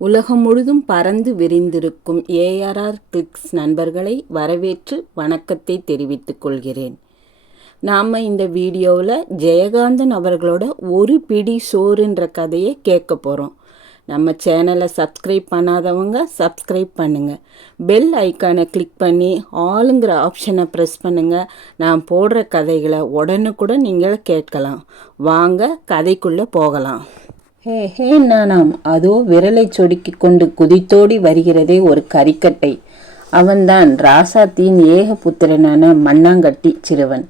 உலகம் முழுதும் பறந்து விரிந்திருக்கும் ஏஆர்ஆர் கிளிக்ஸ் நண்பர்களை வரவேற்று வணக்கத்தை தெரிவித்துக் கொள்கிறேன். நாம் இந்த வீடியோவில் ஜெயகாந்தன் அவர்களோட ஒரு பிடி சோறுன்ற கதையை கேட்க போகிறோம் நம்ம சேனலை சப்ஸ்கிரைப் பண்ணாதவங்க சப்ஸ்கிரைப் பண்ணுங்கள் பெல் ஐக்கானை கிளிக் பண்ணி ஆளுங்கிற ஆப்ஷனை ப்ரெஸ் பண்ணுங்கள் நான் போடுற கதைகளை உடனுக்குடன் நீங்கள் கேட்கலாம். வாங்க கதைக்குள்ளே போகலாம். ஹே ஹே நானாம். அதோ விரலை சொடுக்கி கொண்டு குதித்தோடி வருகிறதே ஒரு கரிக்கட்டை. அவன்தான் ராசாத்தின் ஏகபுத்திரனான மண்ணாங்கட்டி சிறுவன்.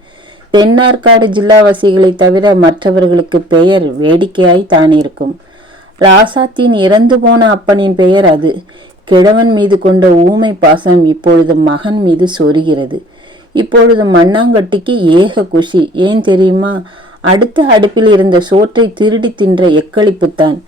தென்னார்காடு ஜில்லாவாசிகளை தவிர மற்றவர்களுக்கு பெயர் வேடிக்கையாய் தான் இருக்கும் ராசாத்தின் இறந்து போன அப்பனின் பெயர் அது. கிழவன் மீது கொண்ட ஊமை பாசம் இப்பொழுது மகன் மீது சொருகிறது. இப்பொழுது மண்ணாங்கட்டிக்கு ஏக குஷி. ஏன் தெரியுமா? அடுத்த அடுப்பில் இருந்த சோற்றை திருடி தின்ற எக்களிப்புத்தான்.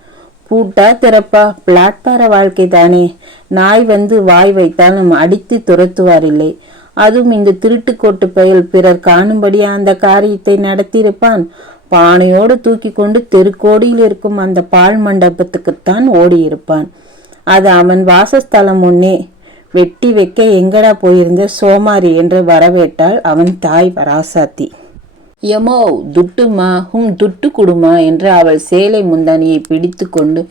பூட்டா திறப்பா பிளாட்பார வாழ்க்கை தானே. நாய் வந்து வாய் வைத்தாலும் அடித்து துரத்துவாரில்லை. அதுவும் இந்த திருட்டுக்கோட்டு பயல் பிறர் காணும்படியா அந்த காரியத்தை நடத்தியிருப்பான். பானையோடு தூக்கி கொண்டு தெருக்கோடியில் இருக்கும் அந்த பால் மண்டபத்துக்குத்தான் ஓடியிருப்பான். அது அவன் வாசஸ்தலம் முன்னே வெட்டி வைக்க எங்கடா போயிருந்த சோமாரி என்று வரவேட்டாள் அவன் தாய் வராசாத்தி. எமோ துட்டுமா ஹும் துட்டு குடுமா என்று அவள் சேலை முந்தானியை பிடித்து கொண்டு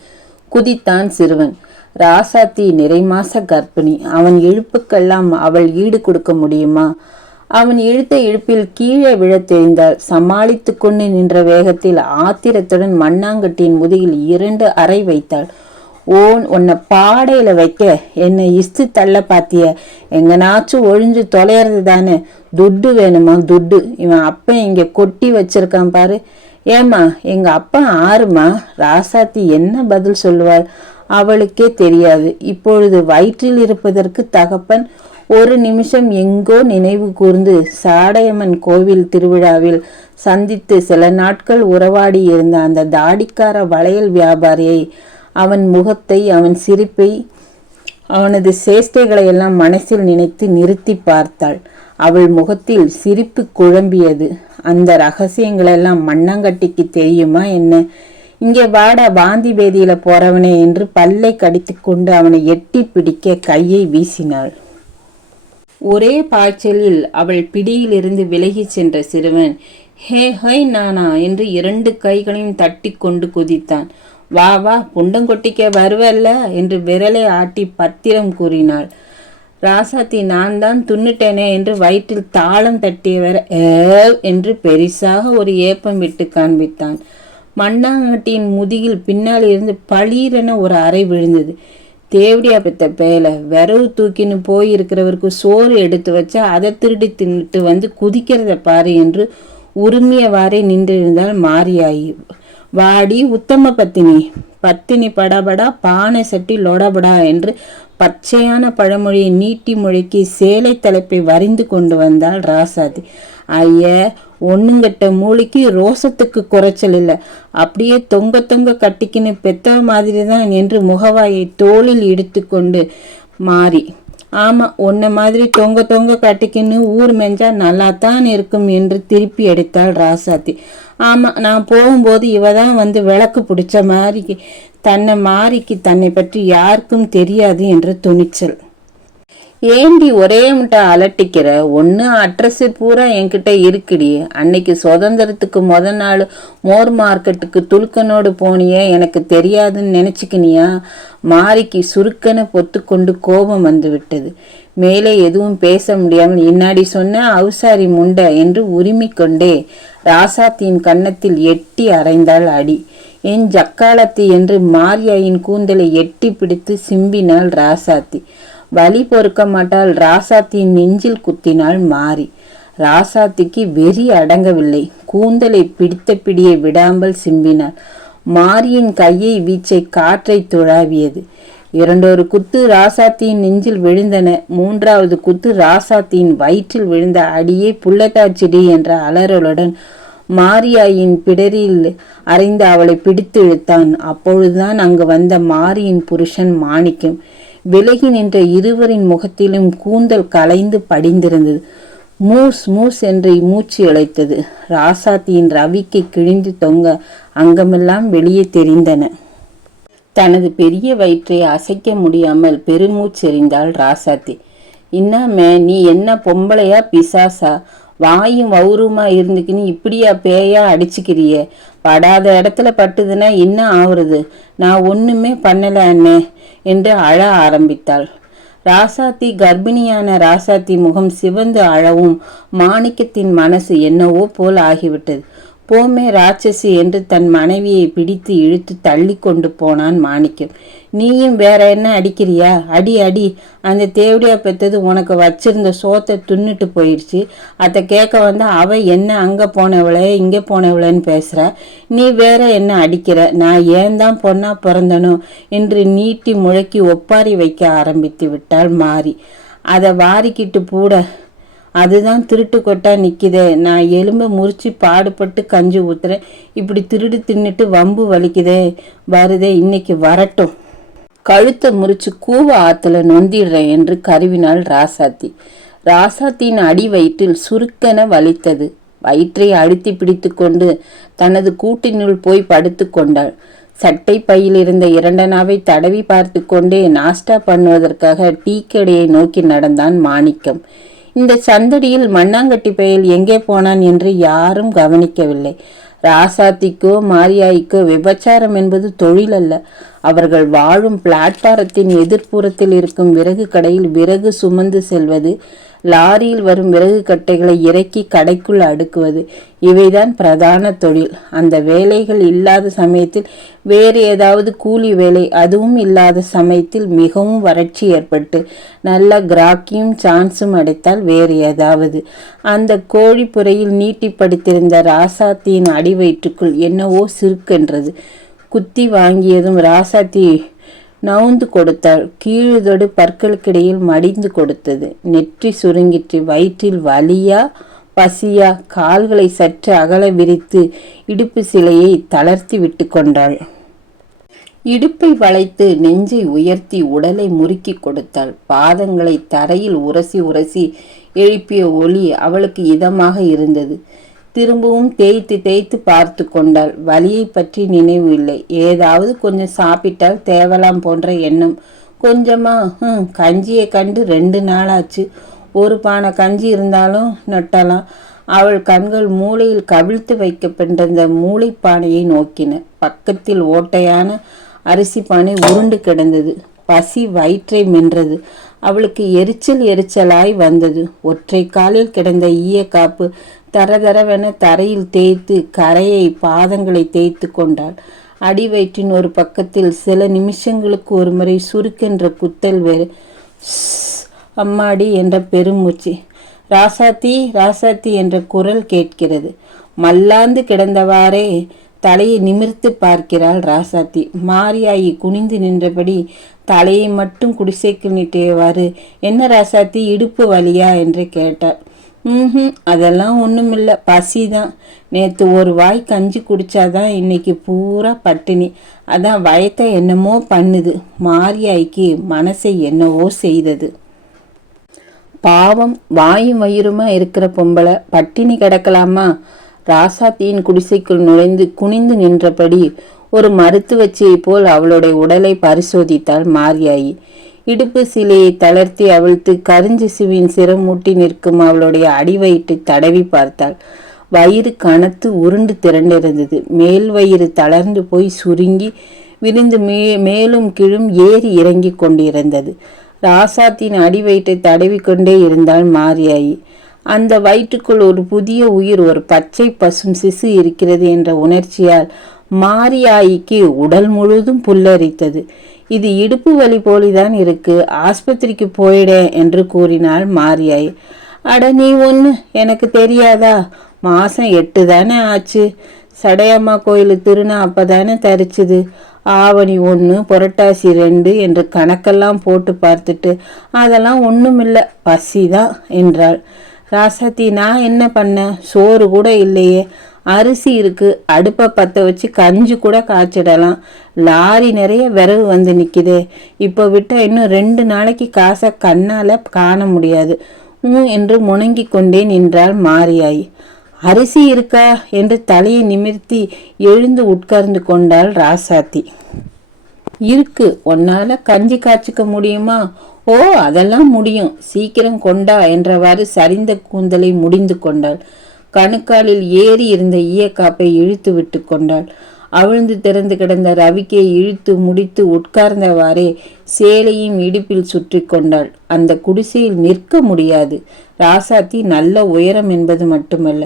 குதித்தான் சிறுவன். ராசாத்தி நிறைமாச கர்ப்பிணி. அவன் இழுப்புக்கெல்லாம் அவள் ஈடு கொடுக்க முடியுமா? அவன் இழுத்த இழுப்பில் கீழே விழத் தெரிந்தாள். சமாளித்து கொண்டு நின்ற வேகத்தில் ஆத்திரத்துடன் மண்ணாங்கட்டியின் முதுகில் இரண்டு அறை வைத்தாள். ஓன் உன்னை பாடையில் வைக்க என்னை இஸ்து தள்ள பாத்திய. எங்கனாச்சும் ஒழிஞ்சு தொலையிறது தானே. துட்டு வேணுமா? துட்டு. இவன் அப்பா இங்கே கொட்டி வச்சிருக்கான் பாரு. ஏம்மா எங்க அப்பா ஆறுமா? ராசாத்தி என்ன பதில் சொல்லுவாள்? அவளுக்கே தெரியாது. இப்பொழுது வயிற்றில் இருப்பதற்கு தகப்பன் ஒரு நிமிஷம் எங்கோ நினைவு கூர்ந்து சாடையம்மன் கோவில் திருவிழாவில் சந்தித்து சில நாட்கள் உறவாடி இருந்த அந்த தாடிக்கார வளையல் வியாபாரியை அவன் முகத்தை அவன் சிரிப்பை அவனது சேஷ்டைகளை எல்லாம் மனசில் நினைத்து நிறுத்தி பார்த்தாள். அவள் முகத்தில் சிரிப்பு குழம்பியது. அந்த ரகசியங்களெல்லாம் மண்ணாங்கட்டிக்கு தெரியுமா என்ன? இங்கே வாடா வாந்தி வேதியில போறவனே என்று பல்லை கடித்து கொண்டு அவனை எட்டி பிடிக்க கையை வீசினாள். ஒரே பாய்ச்சலில் அவள் பிடியிலிருந்து விலகிச் சென்ற சிறுவன் ஹே ஹை நானா என்று இரண்டு கைகளையும் தட்டி கொண்டு குதித்தான். வா வா புண்டங்கொட்டிக்க வருவல்ல என்று விரலை ஆட்டி பத்திரம் கூறினாள். ராசாத்தி நான் தான் துண்ணுட்டேனே என்று வயிற்றில் தாளம் தட்டியவர் ஏ என்று பெரிசாக ஒரு ஏப்பம் விட்டு காண்பித்தான். மண்ணாங்கட்டியின் முதுகில் பின்னால் இருந்து பளீரென ஒரு அறை விழுந்தது. தேவடியா பெத்த பேல விரவு தூக்கின்னு போயிருக்கிறவருக்கு சோறு எடுத்து வச்சா அதை திருடி தின்னுட்டு வந்து குதிக்கிறத பாரு என்று உரிமையவாறே நின்றிருந்தால் மாரியாயி. வாடி உத்தம பத்தினி. பத்தினி படபடா பானை சட்டி லொடபடா என்று பச்சையான பழமொழியை நீட்டி முழக்கி சேலை தலைப்பை வரிந்து கொண்டு வந்தாள் ராசாதி. ஐய ஒண்ணுங்கட்ட மூளைக்கு ரோசத்துக்கு குறைச்சல் இல்லை. அப்படியே தொங்க தொங்க கட்டிக்கின்னு பெத்தவ மாதிரி தான் என்று முகவாயை தோளில் இடித்து கொண்டு மாறி. ஆமாம் உன்னை மாதிரி தொங்க தொங்க கட்டிக்கின்னு ஊர் மெஞ்சா நல்லாத்தான் இருக்கும் என்று திருப்பி அடித்தாள் ராசாத்தி. ஆமாம் நான் போகும்போது இவ தான் வந்து விளக்கு பிடிச்ச மாதிரி தன்னை மாறிக்கு தன்னை பற்றி யாருக்கும் தெரியாது என்று துணிச்சல். ஏண்டி ஒரே முட்டை அலட்டிக்கிற? ஒன்று அட்ரஸ் பூரா என்கிட்ட இருக்குடி. அன்னைக்கு சுதந்திரத்துக்கு முத நாள் மோர் மார்க்கெட்டுக்கு துலுக்கனோடு போனியே எனக்கு தெரியாதுன்னு நினச்சிக்கினியா? மாரிக்கு சுருக்கன பொத்துக்கொண்டு கோபம் வந்து விட்டது. மேலே எதுவும் பேச முடியாமல் இன்னாடி சொன்ன அவுசாரி முண்டை? என்று உரிமை கொண்டே ராசாத்தியின் கன்னத்தில் எட்டி அரைந்தாள் அடி. என் ஜக்காலத்தி என்று மாரியாயின் கூந்தலை எட்டி பிடித்து சிம்பினாள் ராசாத்தி. வலி பொறுக்க மாட்டால் ராசாத்தியின் நெஞ்சில் குத்தினாள் மாறி. ராசாத்திக்கு வெறி அடங்கவில்லை. கூந்தலை பிடித்த பிடியை விடாமல் சிம்பினாள். மாரியின் கையை வீச்சை காற்றை துழாவியது. இரண்டொரு குத்து ராசாத்தியின் நெஞ்சில் விழுந்தன. மூன்றாவது குத்து ராசாத்தியின் வயிற்றில் விழுந்த அடியே புள்ளத்தாச்சிடி என்ற அலறலுடன் மாரியாயின் பிடரில் அறைந்து அவளை பிடித்து இழுத்தான். அப்பொழுதுதான் அங்கு வந்த மாரியின் புருஷன் மாணிக்கம். விலகி நின்ற இருவரின் முகத்திலும் கூந்தல் கலைந்து படிந்திருந்தது. மூஸ் மூஸ் என்று மூச்சு இழைத்தது. ராசாத்தியின் ரவிக்கு கிழிந்து தொங்க அங்கமெல்லாம் வெளியே தெரிந்தன. தனது பெரிய வயிற்றை அசைக்க முடியாமல் பெருமூச்செறிந்தாள் ராசாத்தி. இன்னாம நீ என்ன பொம்பளையா பிசாசா? வாயும் வவுருமா இருந்துக்கின்னு இப்படியா பேயா அடிச்சுக்கிறியே? படாத இடத்துல பட்டுதுன்னா என்ன ஆகுறது நான் ஒண்ணுமே பண்ணல அண்ணே என்று அழ ஆரம்பித்தாள். ராசாத்தி கர்ப்பிணியான ராசாத்தி முகம் சிவந்து அழவும் மாணிக்கத்தின் மனசு என்னவோ போல் ஆகிவிட்டது. போமே ராட்சசி என்று தன் மனைவியை பிடித்து இழுத்து தள்ளி கொண்டு போனான் மாணிக்கம். நீயும் வேற என்ன அடிக்கிறியா? அடி அடி. அந்த தேவடியா பெற்றது உனக்கு வச்சிருந்த சோத்தை துண்ணிட்டு போயிடுச்சு அதை கேட்க வந்து அவ என்ன அங்க போனவளே இங்க போனவளேன்னு பேசுற. நீ வேற என்ன அடிக்கிற? நான் ஏன் தான் பொண்ணா பிறந்தனோ? என்று நீட்டி முழக்கி ஒப்பாரி வைக்க ஆரம்பித்து விட்டாள் மாறி அதை வாரிக்கிட்டு பூட அதுதான் திருட்டு கொட்டா நிற்கிதே நான் எலும்பை முறிச்சு பாடுபட்டு கஞ்சி ஊத்துறேன். இப்படி திருடு தின்னுட்டு வம்பு வலிக்குதே. வருதே இன்னைக்கு வரட்டும். கழுத்தை முறிச்சு கூவ ஆத்துல நொந்திடுறேன் என்று கருவினாள் ராசாத்தி. ராசாத்தியின் அடி வயிற்றில் சுருக்கென வலித்தது. வயிற்றை அழுத்தி பிடித்து கொண்டு தனது கூட்டினுள் போய் படுத்து கொண்டாள். சட்டை பையில் இருந்த இரண்டனாவை தடவி பார்த்து கொண்டே நாஸ்டா பண்ணுவதற்காக டீ கடையை நோக்கி நடந்தான் மாணிக்கம். இந்த சந்தடியில் மண்ணாங்கட்டி பயல் எங்கே போனான் என்று யாரும் கவனிக்கவில்லை. ராசாத்திக்கோ மாரியாய்க்கோ விபச்சாரம் என்பது தொழில் அல்ல. அவர்கள் வாழும் பிளாட்பாரத்தின் எதிர்ப்புறத்தில் இருக்கும் விறகு கடையில் விறகு சுமந்து செல்வது லாரியில் வரும் விறகு கட்டைகளை இறக்கி கடைக்குள் அடுக்குவது. இவைதான் பிரதான தொழில். அந்த வேலைகள் இல்லாத சமயத்தில் வேறு ஏதாவது கூலி வேலை அதுவும் இல்லாத சமயத்தில் மிகவும் வறட்சி ஏற்பட்டு நல்ல கிராக்கியும் சான்ஸும் அடைத்தால் வேறு ஏதாவது. அந்த கோழிப்புறையில் நீட்டி படுத்திருந்த ராசாத்தியின் அடி வயிற்றுக்குள் என்னவோ சிறுக்கென்றது. குத்தி வாங்கியதும் ராசாத்தி நவுந்து கொடுத்தாள். கீழுதொடு பற்களுக்கிடையில் மடிந்து கொடுத்தது. நெற்றி சுருங்கிற்று. வயிற்றில் வலியா? பசியா? கால்களை சற்று அகல விரித்து இடுப்பு சிலையை தளர்த்தி விட்டு கொண்டாள். இடுப்பை வளைத்து நெஞ்சை உயர்த்தி உடலை முறுக்கி கொடுத்தாள். பாதங்களை தரையில் உரசி உரசி எழுப்பிய ஒளி அவளுக்கு இதமாக இருந்தது. திரும்பவும் தேய்த்து தேய்த்து பார்த்து கொண்டாள். வலியை பற்றி நினைவு இல்லை. ஏதாவது கொஞ்சம் சாப்பிட்டால் தேவலாம் போன்ற எண்ணம். கொஞ்சமா ம் கஞ்சியை கண்டு ரெண்டு நாளாச்சு. ஒரு பானை கஞ்சி இருந்தாலும் நட்டலாம். அவள் கண்கள் மூளையில் கவிழ்த்து வைக்கப்பட்டிருந்த மூளைப்பானையை நோக்கின. பக்கத்தில் ஓட்டையான அரிசி பானை உருண்டு கிடந்தது. பசி வயிற்றை மென்றது. அவளுக்கு எரிச்சல் எரிச்சலாய் வந்தது. ஒற்றை காலில் கிடந்த ஈய காப்பு தரதரவென தரையில் தேய்த்து கரையை பாதங்களை தேய்த்து கொண்டாள். அடி வயிற்றின் ஒரு பக்கத்தில் சில நிமிஷங்களுக்கு ஒரு முறை சுருக்கென்ற குத்தல் வேறு. அம்மாடி என்ற பெருமூச்சு ராசாத்தி ராசாத்தி என்ற குரல் கேட்கிறது. மல்லாந்து கிடந்தவாறே தலையை நிமிர்த்து பார்க்கிறாள் ராசாத்தி. மாரியாயி குனிந்து நின்றபடி தலையை மட்டும் குடிசைக்கு நீட்டியவாறு என்ன ராசாத்தி இடுப்பு வலியா என்று கேட்டாள். ம் அதெல்லாம் ஒன்றுமில்ல பசி தான் நேற்று ஒரு வாய் கஞ்சி குடித்தாதான் இன்னைக்கு பூரா பட்டினி. அதான் வயத்தை என்னமோ பண்ணுது. மாரியாய்க்கு மனசை என்னவோ செய்தது. பாவம். வாயும் வயிறுமா இருக்கிற பொம்பளை. பட்டினி கிடக்கலாமா? ராசாத்தியின் குடிசைக்குள் நுழைந்து குனிந்து நின்றபடி ஒரு மருத்துவச்சியை போல் அவளுடைய உடலை பரிசோதித்தாள் மாரியாயி. இடுப்பு சிலையை தளர்த்தி அவிழ்த்து கருஞ்சிசுவின் சிரமூட்டி நிற்கும் அவளுடைய அடிவயிற்றை தடவி பார்த்தாள். வயிறு கனத்து உருண்டு திரண்டிருந்தது. மேல் வயிறு தளர்ந்து போய் சுருங்கி விரிந்து மே மேலும் கீழும் ஏறி இறங்கி கொண்டிருந்தது. ராசாத்தின் அடிவயிற்றை தடவி தடவிக்கொண்டே இருந்தாள் மாரியாயி. அந்த வயிற்றுக்குள் ஒரு புதிய உயிர் ஒரு பச்சை பசும் சிசு இருக்கிறது என்ற உணர்ச்சியால் மாரியாயிக்கு உடல் முழுதும் புல்லரித்தது. இது இடுப்பு வலி போலிதான் இருக்கு. ஆஸ்பத்திரிக்கு போயிடேன் என்று கூறினாள் மாரியாய். அட நீ ஒன்று எனக்கு தெரியாதா? மாசம் எட்டு தானே ஆச்சு. சடையம்மா கோயில் திருநா அப்பதானே தரிச்சுது. ஆவணி ஒன்று புரட்டாசி ரெண்டு என்று கணக்கெல்லாம் போட்டு பார்த்துட்டு அதெல்லாம் ஒன்றுமில்லை பசி தான் என்றாள். ராசாத்தி நான் என்ன பண்ணேன் சோறு கூட இல்லையே. அரிசி இருக்குது அடுப்பை பற்ற வச்சு கஞ்சி கூட காய்ச்சிடலாம். லாரி நிறைய விறகு வந்து நிற்கிது இப்போ விட்டால் இன்னும் ரெண்டு நாளைக்கு காசை கண்ணால் காண முடியாது. ஊ என்று முணங்கி கொண்டே நின்றாள் மாரியாய். அரிசி இருக்கா என்று தலையை நிமிர்த்தி எழுந்து உட்கார்ந்து கொண்டாள் ராசாத்தி. இருக்கு உன்னால் கஞ்சி காய்ச்சிக்க முடியுமா? ஓ அதெல்லாம் முடியும். சீக்கிரம் கொண்டா என்றவாறு சரிந்த கூந்தலை முடிந்து கொண்டாள். கணுக்காலில் ஏறி இருந்த ஈயக்காப்பை இழுத்து விட்டு கொண்டாள். அவிழ்ந்து திறந்து கிடந்த ரவிக்கை இழுத்து முடித்து உட்கார்ந்தவாறே சேலையும் இடுப்பில் சுற்றி கொண்டாள். அந்த குடிசையில் நிற்க முடியாது. ராசாத்தி நல்ல உயரம் என்பது மட்டுமல்ல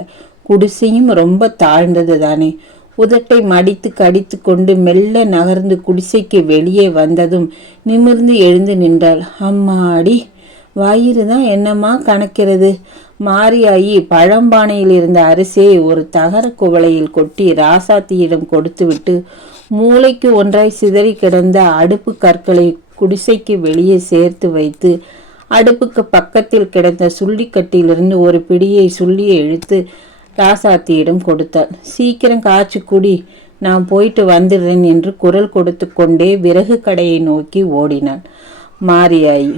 குடிசையும் ரொம்ப தாழ்ந்தது தானே உதட்டை மடித்து கடித்து கொண்டு மெல்ல நகர்ந்து குடிசைக்கு வெளியே வந்ததும் நிமிர்ந்து எழுந்து நின்றாள். அம்மாடி! வயிறு தான் என்னம்மா கணக்கிறது? மாரியாயி பழம்பானையில் இருந்த அரிசியை ஒரு தகர குவளையில் கொட்டி ராசாத்தியிடம் கொடுத்துவிட்டு மூளைக்கு ஒன்றாய் சிதறி கிடந்த அடுப்பு கற்களை குடிசைக்கு வெளியே சேர்த்து வைத்து அடுப்புக்கு பக்கத்தில் கிடந்த சுள்ளிக்கட்டிலிருந்து ஒரு பிடியை சுள்ளியை இழுத்து ராசாத்தியிடம் கொடுத்தாள் சீக்கிரம் காய்ச்சி குடி நான் போயிட்டு வந்துடுறேன் என்று குரல் கொடுத்து கொண்டே விறகு கடையை நோக்கி ஓடினாள் மாரியாயி.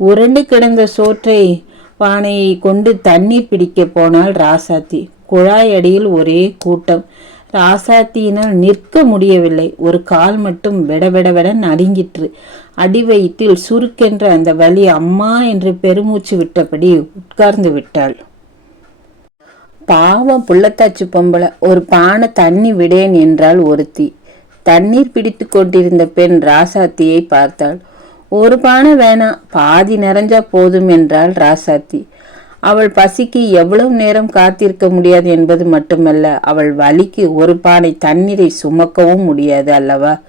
உருண்டு கிடந்த சோற்றை பானையை கொண்டு தண்ணீர் பிடிக்க போனாள் ராசாத்தி. குழாய் அடியில் ஒரே கூட்டம். ராசாத்தியினால் நிற்க முடியவில்லை. ஒரு கால் மட்டும் விடவிடவிட நடுங்கிற்று. அடிவயிற்றில் சுருக்கென்ற அந்த வலி அம்மா என்று பெருமூச்சு விட்டபடி உட்கார்ந்து விட்டாள். பாவம் புள்ளத்தாச்சி பொம்பளை. ஒரு பானை தண்ணி விடேன் என்றாள் ஒருத்தி. தண்ணீர் பிடித்து கொண்டிருந்த பெண் ராசாத்தியை பார்த்தாள். ஒரு பானை வேணாம் பாதி நிறைஞ்சா போதும் என்றாள் ராசாத்தி. அவள் பசிக்கு எவ்வளவு நேரம் காத்திருக்க முடியாது என்பது மட்டுமல்ல அவள் வலிக்கு ஒரு பானை தண்ணீரை சுமக்கவும் முடியாது அல்லவா?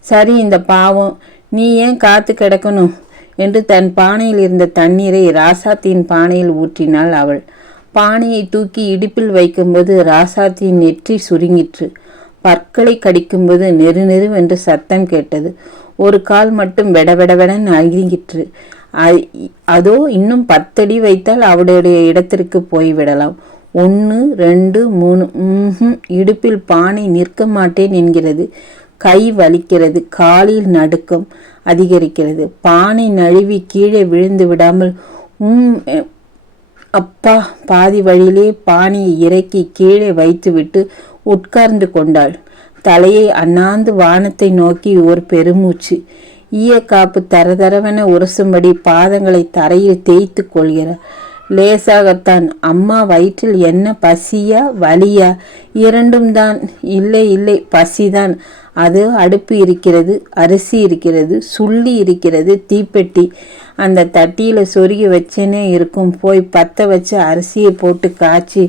சரி இந்த பாவம் நீ ஏன் காத்து கிடக்கணும்? என்று தன் பானையில் இருந்த தண்ணீரை ராசாத்தியின் பானையில் ஊற்றினாள் அவள். பானையை தூக்கி இடுப்பில் வைக்கும்போது ராசாத்தியின் நெற்றி சுருங்கிற்று. பற்களை கடிக்கும்போது நெரு நெருவென்று சத்தம் கேட்டது. ஒரு கால் மட்டும் வெடவெடவென அழுகிற்று. அதோ இன்னும் பத்தடி வைத்தால் அவளுடைய இடத்திற்கு போய்விடலாம். ஒன்று ரெண்டு மூணு இடுப்பில் பானை நிற்க மாட்டேன் என்கிறது. கை வலிக்கிறது காலில் நடுக்கம் அதிகரிக்கிறது. பானை நழுவி கீழே விழுந்து விடாமல் உம் அப்பா பாதி வழியிலே பானையை இறக்கி கீழே வைத்துவிட்டு உட்கார்ந்து கொண்டாள். தலையை அண்ணாந்து வானத்தை நோக்கி ஒரு பெருமூச்சு. ஈயக்காப்பு தரதரவென உரசும்படி பாதங்களை தரையில் தேய்த்து கொள்கிறார் லேசாகத்தான் அம்மா வயிற்றில் என்ன பசியா வலியா? இரண்டும் தான் இல்லை இல்லை பசிதான். அது அடுப்பு இருக்கிறது அரிசி இருக்கிறது சுள்ளி இருக்கிறது தீப்பெட்டி. அந்த தட்டியில் சொருகி வச்சேனே இருக்கும். போய் பற்ற வச்சு அரிசியை போட்டு காய்ச்சி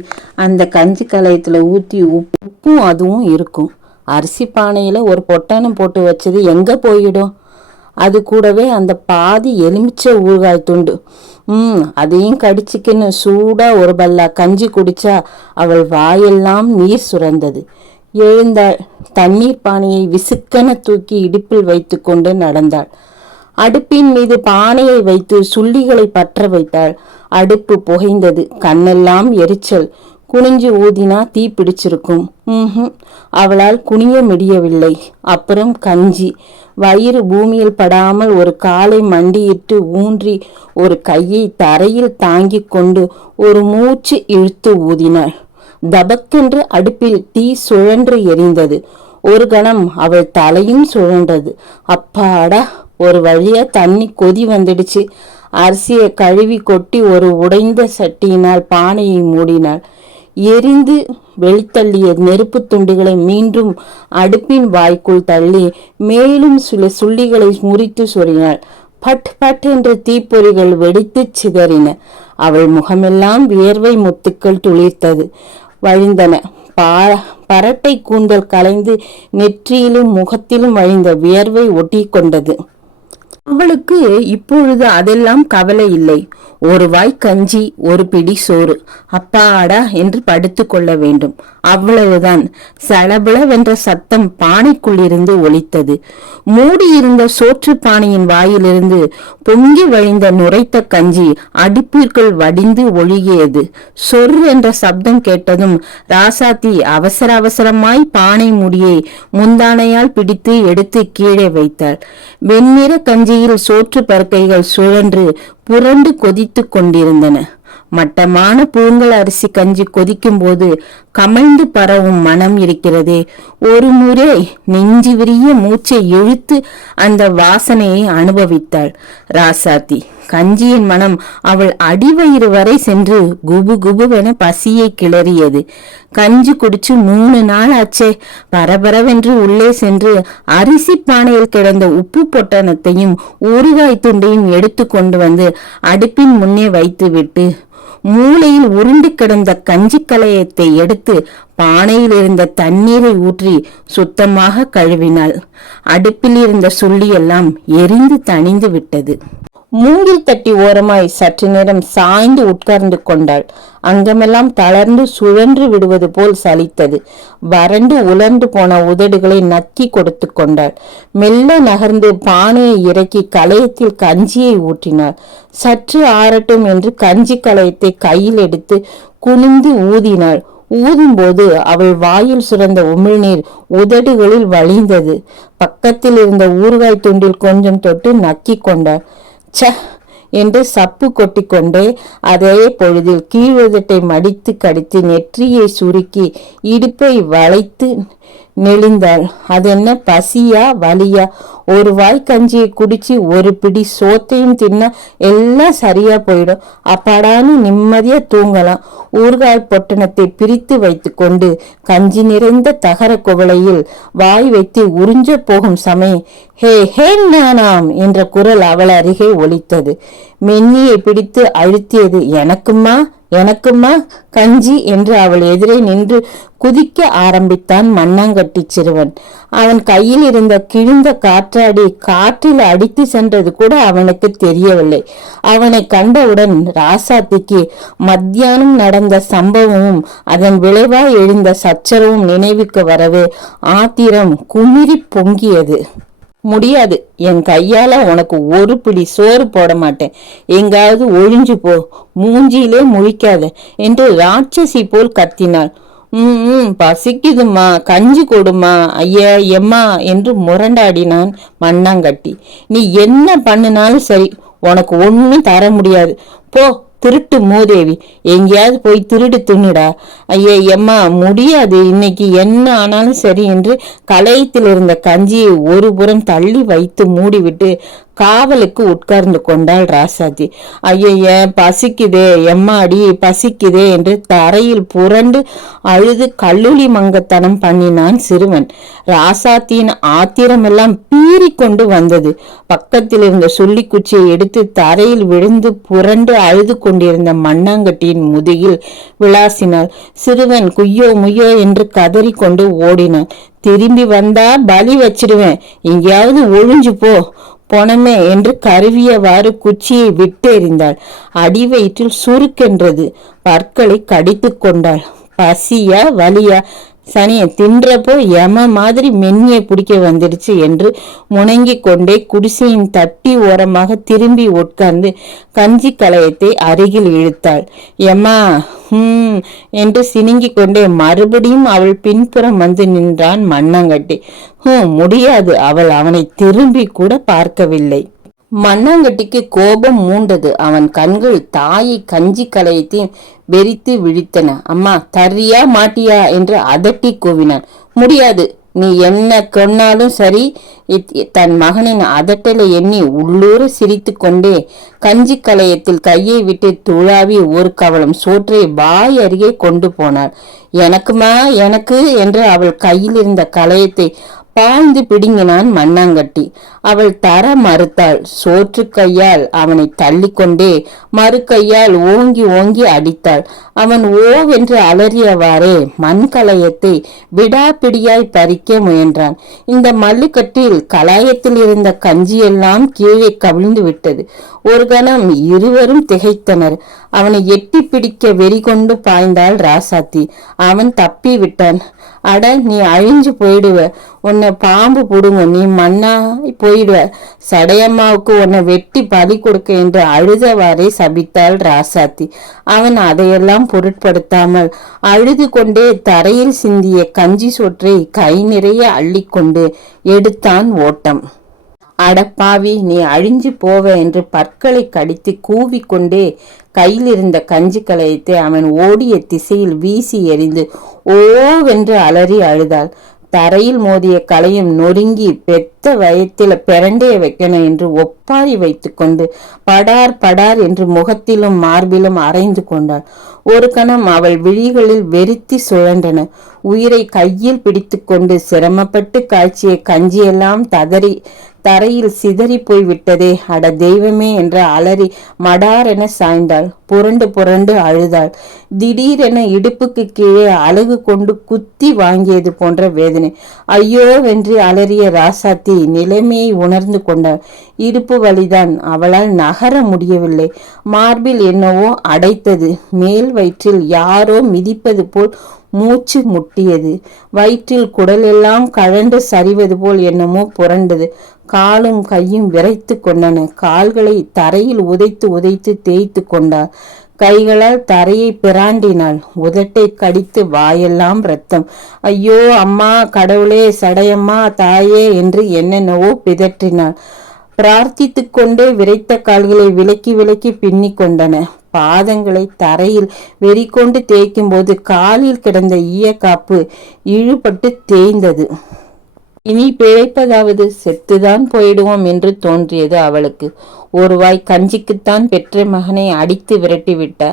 அந்த கஞ்சி கலையத்தில் ஊற்றி உப்பும் அதுவும் இருக்கும். அரிசி பானையில் ஒரு பொட்டானம் போட்டு வச்சது எங்கே போயிடும்? அது கூடவே அந்த பாதி எலுமிச்சை ஊறுகாய் துண்டு. ம் அதையும் கடிச்சுக்கின்னு சூடாக ஒரு பல்லா கஞ்சி குடிச்சா அவள் வாயெல்லாம் நீர் சுரந்தது. எழுந்தாள். தண்ணீர் பானையை விசுக்கென தூக்கி இடுப்பில் வைத்து கொண்டு நடந்தாள். அடுப்பின் மீது பானையை வைத்து சுள்ளிகளை பற்ற வைத்தாள். அடுப்பு புகைந்தது. கண்ணெல்லாம் எரிச்சல். குனிஞ்சு ஊதினா தீ பிடிச்சிருக்கும். ம் அவளால் குனிய முடியவில்லை. அப்புறம் கஞ்சி. வயிறு பூமியில் படாமல் ஒரு காலை மண்டியிட்டு ஊன்றி ஒரு கையை தரையில் தாங்கிக் கொண்டு ஒரு மூச்சு இழுத்து ஊதினாள். தபக்கென்று அடுப்பில் தீ சுழன்று எரிந்தது. ஒரு கணம் அவள் தலையும் சுழன்றது. அப்பாடா ஒரு வழியா தண்ணி கொதி வந்துடுச்சு. அரிசியை கழுவி கொட்டி ஒரு உடைந்த சட்டியினால் பானையை மூடினாள். எரிந்து வெளித்தள்ளிய நெருப்பு துண்டுகளை மீண்டும் அடுப்பின் வாய்க்குள் தள்ளி மேலும் சில சுள்ளிகளை முறித்து சொறினாள். பட் பட் என்ற தீப்பொறிகள் வெடித்து சிதறின. அவள் முகமெல்லாம் வியர்வை முத்துக்கள் துளிர்த்தது. வழிந்தன. பா பரட்டை கூந்தல் கலைந்து நெற்றியிலும் முகத்திலும் வழிந்த வியர்வை ஒட்டி கொண்டது. அவளுக்கு இப்பொழுது அதெல்லாம் கவலை இல்லை. ஒரு வாய் கஞ்சி ஒரு பிடி சோறு. அப்பாடா என்று படுத்து கொள்ள வேண்டும். அவ்வளவுதான். சளபளவென்ற சத்தம் பானைக்குள்ளிருந்து ஒலித்தது. மூடியிருந்த சோற்று பானையின் வாயிலிருந்து பொங்கி வழிந்த நுரைத்த கஞ்சி அடிப்பிற்குள் வடிந்து ஒழுகியது. சொர் என்ற சப்தம் கேட்டதும் ராசாத்தி அவசர அவசரமாய் பானை முடியை முந்தானையால் பிடித்து எடுத்து கீழே வைத்தாள். வெண்ணிற கஞ்சி கஞ்சியில் சோற்று பருக்கைகள் சுழன்று புரண்டு கொதித்து கொண்டிருந்தன. மட்டமான பூங்கல் அரிசி கஞ்சி கொதிக்கும் போது கமழ்ந்து பரவும் மனம் இருக்கிறதே. ஒரு முறை நெஞ்சு விரிய மூச்சை இழுத்து அந்த வாசனையை அனுபவித்தாள் ராசாத்தி. கஞ்சியின் மனம் அவள் அடிவயிறு வரை சென்று குபு குபுவென பசியை கிளறியது. கஞ்சி குடிச்சு மூணு நாள் ஆச்சே. பரபரவென்று உள்ளே சென்று அரிசி பானையில் கிடந்த உப்பு பொட்டணத்தையும் ஊறுகாய் துண்டையும் எடுத்து கொண்டு வந்து அடுப்பின் முன்னே வைத்துவிட்டு மூளையில் உருண்டு கிடந்த கஞ்சி கலையத்தை எடுத்து பானையில் இருந்த தண்ணீரை ஊற்றி சுத்தமாக கழுவினாள். அடுப்பில் இருந்த சுள்ளியெல்லாம் எரிந்து தணிந்து விட்டது. மூங்கில் தட்டி ஓரமாய் சற்று நேரம் சாய்ந்து உட்கார்ந்து கொண்டாள். அங்கமெல்லாம் தளர்ந்து சுழன்று விடுவது போல் சலித்தது. வறண்டு உலர்ந்து போன உதடுகளை நக்கி கொடுத்து கொண்டாள். மெல்ல நகர்ந்து பானையை இறக்கி கலையத்தில் கஞ்சியை ஊற்றினாள். சற்று ஆறட்டும் என்று கஞ்சி கலையத்தை கையில் எடுத்து குனிந்து ஊதினாள். ஊதும்போது அவள் வாயில் சுரந்த உமிழ்நீர் உதடுகளில் வழிந்தது. பக்கத்தில் இருந்த ஊறுகாய் துண்டில் கொஞ்சம் தொட்டு நக்கி கொண்டாள். ச என்று சப்பு கொட்டிக்கொண்டே அதே பொழுதில் கீழுதட்டை மடித்து கடித்து நெற்றியை சுருக்கி இடுப்பை வளைத்து நெளிந்தாள். அதென்ன பசியா வலியா? ஒரு வாய் கஞ்சியை குடிச்சு ஒரு பிடி சோத்தையும் தின்னா எல்லாம் சரியா போயிடும். அப்பாடான்னு நிம்மதியா தூங்கலாம். ஊறுகாய் பொட்டணத்தை பிரித்து வைத்து கொண்டு கஞ்சி நிறைந்த தகர குவளையில் வாய் வைத்து உறிஞ்ச போகும் சமயம் ஹே ஹே நானாம் என்ற குரல் அவள் அருகே ஒலித்தது. மென்னியை பிடித்து அழுத்தியது எனக்குமா எனக்குமா கஞ்சி என்று அவள் எதிரே நின்று குதிக்க ஆரம்பித்தான் மண்ணாங்கட்டி சிறுவன். அவன் கையில் இருந்த கிழிந்த காற்றாடி காற்றில் அடித்து சென்றது கூட அவனுக்கு தெரியவில்லை. அவனை கண்டவுடன் ராசாத்திக்கு மத்தியானம் நடந்த சம்பவமும் அதன் விளைவாய் எழுந்த சச்சரவும் நினைவுக்கு வரவே ஆத்திரம் குமிரி பொங்கியது. முடியாது. என் கையால உனக்கு ஒரு பிடி சோறு போட மாட்டேன். எங்காவது ஒழிஞ்சு போ. மூஞ்சியிலே முழிக்காத என்று ராட்சசி போல் கத்தினாள். ம் பசிக்குதுமா பசிக்குதும்மா. கஞ்சி கொடுமா ஐயா எம்மா என்று முரண்டாடினான் மண்ணாங்கட்டி. நீ என்ன பண்ணினாலும் சரி உனக்கு ஒன்றும் தர முடியாது. போ திருட்டு மூதேவி. எங்கேயாவது போய் திருடு துண்ணுடா ஐயா எம்மா முடியாது. இன்னைக்கு என்ன ஆனாலும் சரி என்று கலையத்தில் இருந்த கஞ்சியை ஒரு புறம் தள்ளி வைத்து மூடிவிட்டு காவலுக்கு உட்கார்ந்து கொண்டாள் ராசாத்தி ஐயைய பசிக்குதே எம்மாடி பசிக்குதே என்று தரையில் புரண்டு அழுது கல்லூலி மங்கத்தனம் பண்ணினான் சிறுவன். ராசாத்தியின் ஆத்திரமெல்லாம் பீறி கொண்டு வந்தது. பக்கத்தில் இருந்த சுள்ளிக்குச்சியை எடுத்து தரையில் விழுந்து புரண்டு அழுது கொண்டிருந்த மண்ணாங்கட்டியின் முதுகில் விளாசினாள். சிறுவன் குய்யோ முய்யோ என்று கதறிக்கொண்டு ஓடினான். திரும்பி வந்தா பலி வச்சிடுவேன் எங்கேயாவது ஒழிஞ்சு போ. போனமே என்று கருவியவாறு குச்சியை விட்டெறிந்தாள். அடிவயிற்றில் சுருக்கென்றது பற்களை கடித்து கொண்டாள். பசியா வலியா? சனியை தின்றப்போ எம மாதிரி மென்னியை பிடிக்க வந்துடுச்சு என்று முணங்கிக் கொண்டே குடிசையின் தட்டி ஓரமாக திரும்பி உட்கார்ந்து கஞ்சி கலையத்தை அருகில் இழுத்தாள். எம்மா ஹம் என்று சினுங்கிக் கொண்டே மறுபடியும் அவள் பின்புறம் வந்து நின்றான் மண்ணங்கட்டி. ஹம் முடியாது. அவள் அவனை திரும்பி கூட பார்க்கவில்லை. மண்ணாங்கட்டிக்கு கோபம் மூண்டது. அவன் கண்கள் தாயை கஞ்சி கலையத்தையும் வெறித்து விழித்தன. அம்மா தர்றியா மாட்டியா என்று அதட்டி கூவினான். முடியாது. நீ என்ன கொன்னாலும் சரி தன் மகனின் அதட்டலை எண்ணி உள்ளூர சிரித்து கொண்டே கஞ்சி கலையத்தில் கையை விட்டு துழாவி ஒரு கவலம் சோற்றை வாய் அருகே கொண்டு போனாள். எனக்குமா எனக்கு? என்று அவள் கையில் இருந்த கலையத்தை பாய்ந்து பிடுங்கினான் மண்ணாங்கட்டி. அவள் தர மறுத்தாள். சோற்று கையால் அவனை தள்ளிக்கொண்டே மறு கையால் ஓங்கி ஓங்கி அடித்தாள். அவன் ஓவென்று அலறியவாறே மண் கலயத்தை விடாப்பிடியாய் பறிக்க முயன்றான். இந்த மல்லுக்கட்டில் கலாயத்தில் இருந்த கஞ்சியெல்லாம் கீழே கவிழ்ந்து விட்டது. ஒரு கணம் இருவரும் திகைத்தனர். அவனை எட்டி பிடிக்க வெறி கொண்டு பாய்ந்தாள் ராசாத்தி. அவன் தப்பி விட்டான் அட நீ அழிஞ்சு போயிடுவ. உன்னை பாம்பு புடுங்க நீ மண்ணா போயிடுவ. சடையம்மாவுக்கு உன்னை வெட்டி பலி கொடுக்க என்று அழுதவாறே சபித்தாள் ராசாத்தி. அவன் அதையெல்லாம் பொருட்படுத்தாமல் அழுது கொண்டே தரையில் சிந்திய கஞ்சி சொற்றை கை நிறைய அள்ளிக்கொண்டு எடுத்தான் ஓட்டம். அடப்பாவி நீ அழிஞ்சு போவ என்று பற்களை கடித்து கூவிக்கொண்டே கையிலிருந்த கஞ்சி கலையத்தை அவன் ஓடிய திசையில் வீசி எறிந்து ஓவென்று அலறி அழுதாள். தரையில் மோதிய கலையும் நொறுங்கி பெத்த வயத்தில் பிரண்டைய வைக்கணும் என்று ஒப்பாரி வைத்துக்கொண்டு படார் படார் என்று முகத்திலும் மார்பிலும் அரைந்து கொண்டாள். ஒரு கணம் அவள் விழிகளில் வெறித்தி சுழன்றன. உயிரை கையில் பிடித்துக்கொண்டு சிரமப்பட்டு காய்ச்சிய கஞ்சியெல்லாம் ததறி தரையில் சிதறி போய் விட்டதே அட தெய்வமே என்று அலறி மடாரென சாய்ந்தாள். புரண்டு புரண்டு அழுதாள். திடீரென இடுப்புக்கு கீழே அழகு கொண்டு குத்தி வாங்கியது போன்ற வேதனை. ஐயோ வென்று அலறிய ராசாத்தி நிலைமையை உணர்ந்து கொண்டாள். இடுப்பு வழிதான் அவளால் நகர முடியவில்லை. மார்பில் என்னவோ அடைத்தது. மேல் வயிற்றில் யாரோ மிதிப்பது போல் மூச்சு முட்டியது. வயிற்றில் குடலெல்லாம் கழண்டு சரிவது போல் என்னமோ புரண்டது. காலும் கையும் விரைத்து கொண்டன. கால்களை தரையில் உதைத்து உதைத்து தேய்த்து கொண்டார் கைகளால் தரையை பிராண்டினாள். உதட்டை கடித்து வாயெல்லாம் ரத்தம் ஐயோ அம்மா கடவுளே சடையம்மா தாயே என்று என்னென்னவோ பிதற்றினாள். பிரார்த்தித்து கொண்டே விரைத்த கால்களை விலக்கி விலக்கி பின்னி கொண்டன. பாதங்களை தரையில் வெறிக்கொண்டு தேய்க்கும் போது காலில் கிடந்த ஈயக்காப்பு இழுபட்டு தேய்ந்தது. இனி பிழைப்பதாவது செத்துதான் போயிடுவோம் என்று தோன்றியது அவளுக்கு. ஒருவாய் கஞ்சிக்குத்தான் பெற்ற மகனை அடித்து விரட்டிவிட்ட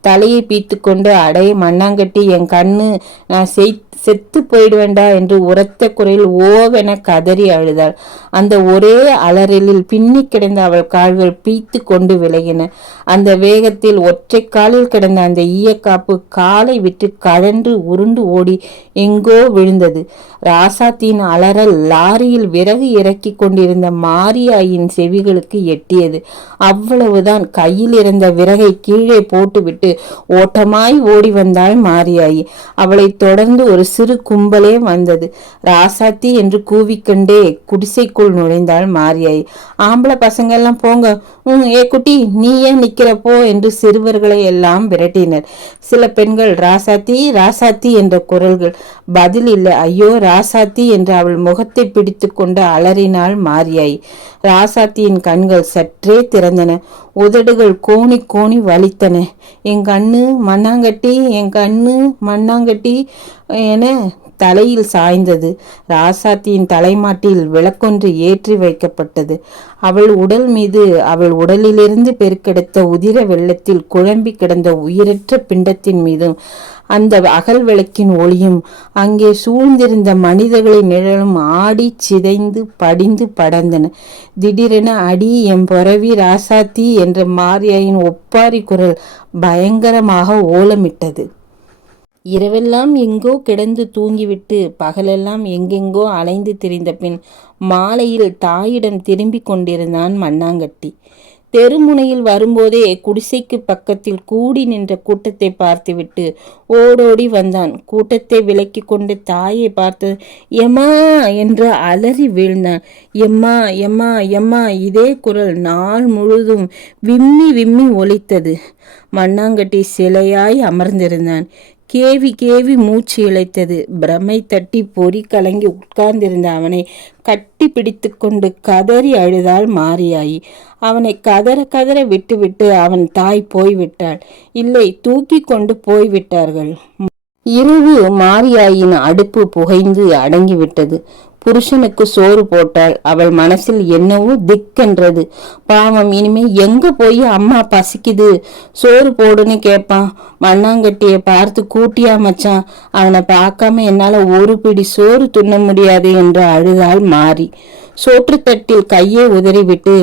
தலையை பீத்து கொண்டு அடைய மண்ணாங்கட்டி என் கண்ணு நான் செய் செத்து போயிடுவேண்டா என்று உரத்த குறையில் ஓவென கதறி அழுதாள். அந்த ஒரே அலறலில் பின்னி கிடந்த அவள் கால்கள் பீத்து கொண்டு விலகின. அந்த வேகத்தில் ஒற்றை காலில் கிடந்த அந்த ஈயக்காப்பு காலை விட்டு கழன்று உருண்டு ஓடி எங்கோ விழுந்தது. ராசாத்தின் அலறல் லாரியில் விறகு இறக்கி கொண்டிருந்த மாரியாயின் செவிகளுக்கு எட்டியது. அவ்வளவுதான் கையில் இருந்த விறகை கீழே போட்டுவிட்டு ஓட்டமாய் ஓடி வந்தாள் மாரியாயி. அவளை தொடர்ந்து ஒரு சிறு கும்பலே வந்தது. ராசாத்தி என்று கூவிக்கொண்டே குடிசைக்குள் நுழைந்தாள் மாரியாயி. ஆம்பளை பசங்க எல்லாம் போங்க. உம் ஏ குட்டி நீ ஏன் நிக்கிறப்போ என்று சிறுவர்களை எல்லாம் விரட்டினர். சில பெண்கள் ராசாத்தி ராசாத்தி என்ற குரல்கள். பதில் இல்லை. ஐயோ ராசாத்தி என்று அவள் முகத்தை பிடித்து கொண்டு அலறினாள் மாரியாய். ராசாத்தியின் கண்கள் சற்றே திறந்தன. உதடுகள் கோணி கோணி வலித்தன. என் கண்ணு மண்ணாங்கட்டி என் கண்ணு மண்ணாங்கட்டி என தலையில் சாய்ந்தது. ராசாத்தியின் தலைமாட்டில் விளக்கொன்று ஏற்றி வைக்கப்பட்டது. அவள் உடல் மீது அவள் உடலிலிருந்து பெருக்கெடுத்த உதிர வெள்ளத்தில் குழம்பி கிடந்த உயிரற்ற பிண்டத்தின் மீதும் அந்த அகல் விளக்கின் ஒளியும் அங்கே சூழ்ந்திருந்த மனிதர்களின் நிழலும் ஆடி சிதைந்து படிந்து படர்ந்தன. திடீரென அடி எம் பொறவி ராசாத்தி என்ற மாரியாயின் ஒப்பாரி குரல் பயங்கரமாக ஓலமிட்டது. இரவெல்லாம் எங்கோ கிடந்து தூங்கிவிட்டு பகலெல்லாம் எங்கெங்கோ அலைந்து திரிந்த பின் மாலையில் தாயிடம் திரும்பிக் கொண்டிருந்தான் மண்ணாங்கட்டி தெருமுனையில் வரும்போதே குடிசைக்கு பக்கத்தில் கூடி நின்ற கூட்டத்தை பார்த்துவிட்டு ஓடோடி வந்தான். கூட்டத்தை விலக்கி கொண்டு தாயை பார்த்து எம்மா என்று அலறி வீழ்ந்தான். எம்மா எம்மா எம்மா இதே குரல் நாள் முழுதும் விம்மி விம்மி ஒலித்தது. மண்ணாங்கட்டி சிலையாய் அமர்ந்திருந்தான். கேவி கேவி மூச்சு இழைத்தது. பிரமை தட்டி பொறி கலங்கி உட்கார்ந்திருந்த அவனை கட்டி பிடித்து கொண்டு கதறி அழுதாள் மாரியாயி. அவனை கதற கதற விட்டுவிட்டு அவன் தாய் போய்விட்டாள். இல்லை தூக்கி கொண்டு போய்விட்டார்கள். இரவு மாரியாயின் அடுப்பு புகைந்து அடங்கிவிட்டது. புருஷனுக்கு சோறு போட்டாள் அவள் மனசில் என்னவோ திக்கென்றது. பாவம் இனிமே எங்க போய் அம்மா பசிக்குது? சோறு போடுன்னு கேட்பான் மண்ணாங்கட்டிய பார்த்து கூட்டியா மச்சான்? அவனை பார்க்காம என்னால ஒரு பிடி சோறு துண்ண முடியாது என்று அழுதாள் மாறி சோற்றுத்தட்டில் கையை உதறிவிட்டு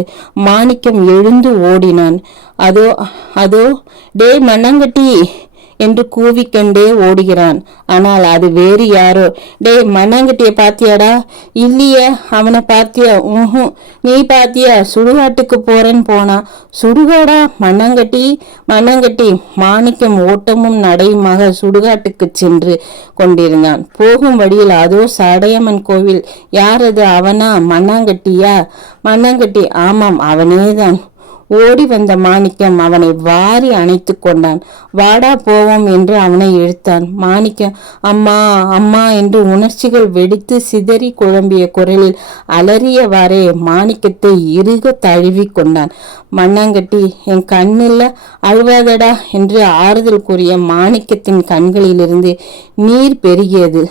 மாணிக்கம் எழுந்து ஓடினான். அதோ அதோ டே மண்ணாங்கட்டி! என்று கூவிக்கொண்டே ஓடுகிறான். ஆனால் அது வேறு யாரோ? டே மண்ணாங்கட்டிய பாத்தியாடா இல்லையே அவனை பாத்தியா ஊஹும் நீ பாத்தியா சுடுகாட்டுக்கு போறேன்னு போனா சுடுகாடா மண்ணாங்கட்டி? மண்ணாங்கட்டி மாணிக்கம் ஓட்டமும் நடையுமாக சுடுகாட்டுக்கு சென்று கொண்டிருந்தான். போகும் வழியில் அதோ சடையம்மன் கோவில். யார் அது? அவனா? மண்ணாங்கட்டியா? மண்ணாங்கட்டி ஆமாம் அவனேதான். ஓடி வந்த மாணிக்கம் அவனை வாரி அணைத்து கொண்டான். வாடா போவோம் என்று அவனை இழுத்தான். மாணிக்கம் அம்மா அம்மா என்று உணர்ச்சிகள் வெடித்து சிதறி குழம்பிய குரலில் அலறியவாறே மாணிக்கத்தை இறுக தழுவி கொண்டான். மண்ணாங்கட்டி என் கண்ணில் அழுவாதடா என்று ஆறுதல் கூறிய மாணிக்கத்தின் கண்களிலிருந்து நீர் பெருகியது.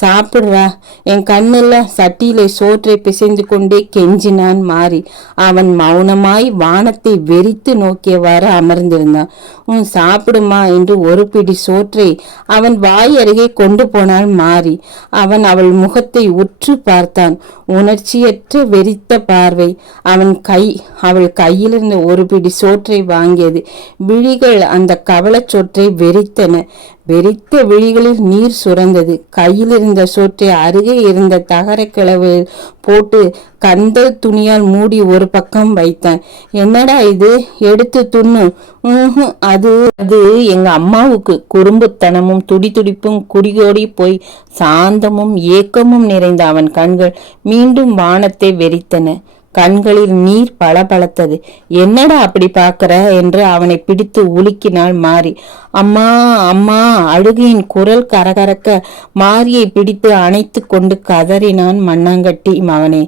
சாப்பிடுறா. என் கண்ணில் சட்டியிலே சோற்றை பிசைந்து கொண்டே கெஞ்சினான் மாறி அவன் மௌனமாய் வானத்தை வெறித்து நோக்கியவாறு அமர்ந்திருந்தான். உன் சாப்பிடுமா என்று ஒரு பிடி சோற்றை அவன் வாய் அருகே கொண்டு போனாள் மாறி. அவன் அவள் முகத்தை உற்று பார்த்தான். உணர்ச்சியற்ற வெறித்த பார்வை. அவன் கை அவள் கையிலிருந்த ஒரு பிடி சோற்றை வாங்கியது. விழிகள் அந்த கவலச் சோற்றை வெறித்தன. வெறித்த விழிகளில் நீர் சுரந்தது. கையில் இருந்த சோற்றை அருகே இருந்த தகர கிளவில் போட்டு கந்த துணியால் மூடி ஒரு பக்கம் வைத்தான். என்னடா இது? எடுத்து துண்ணு. அது அது எங்க அம்மாவுக்கு. குறும்புத்தனமும் துடிதுடிப்பும் குடிகோடி போய் சாந்தமும் ஏக்கமும் நிறைந்த அவன் கண்கள் மீண்டும் வானத்தை வெறித்தன. கண்களில் நீர் பளபளத்தது. என்னடா அப்படி பார்க்கற? என்று அவனை பிடித்து உலுக்கினாள் மாறி அம்மா அம்மா அழுகையின் குரல் கரகரக்க மாரியை பிடித்து அணைத்து கொண்டு கதறினான் மண்ணாங்கட்டி மவனே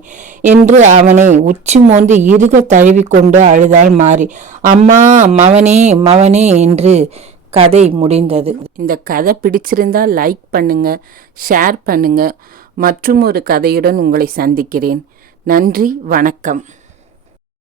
என்று அவனை உச்சி மோந்து இறுக தழுவிக்கொண்டு அழுதாள் மாறி அம்மா மவனே மவனே என்று கதை முடிந்தது. இந்த கதை பிடிச்சிருந்தா லைக் பண்ணுங்க ஷேர் பண்ணுங்க. மற்றும் ஒரு கதையுடன் உங்களை சந்திக்கிறேன். நன்றி வணக்கம்.